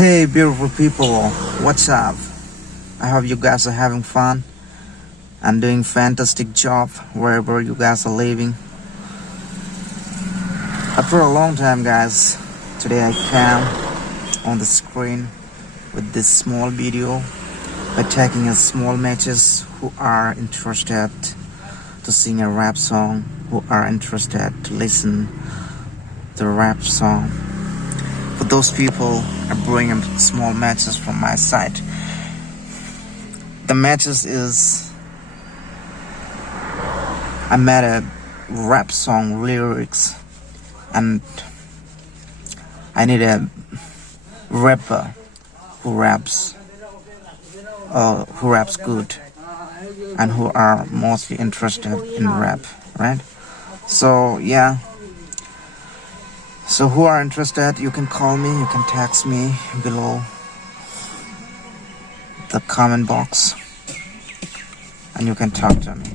Hey beautiful people, what's up? I hope you guys are having fun and doing fantastic job wherever you guys are living. After a long time guys, today I came on the screen with this small video by tagging a small matches who are interested to sing a rap song, who are interested to listen the rap song. For those people, I bring them small matches from my side. The matches is I made a rap song lyrics and I need a rapper who raps good and who are mostly interested in rap, right? So yeah. So who are interested, you can call me, you can text me below the comment box and you can talk to me.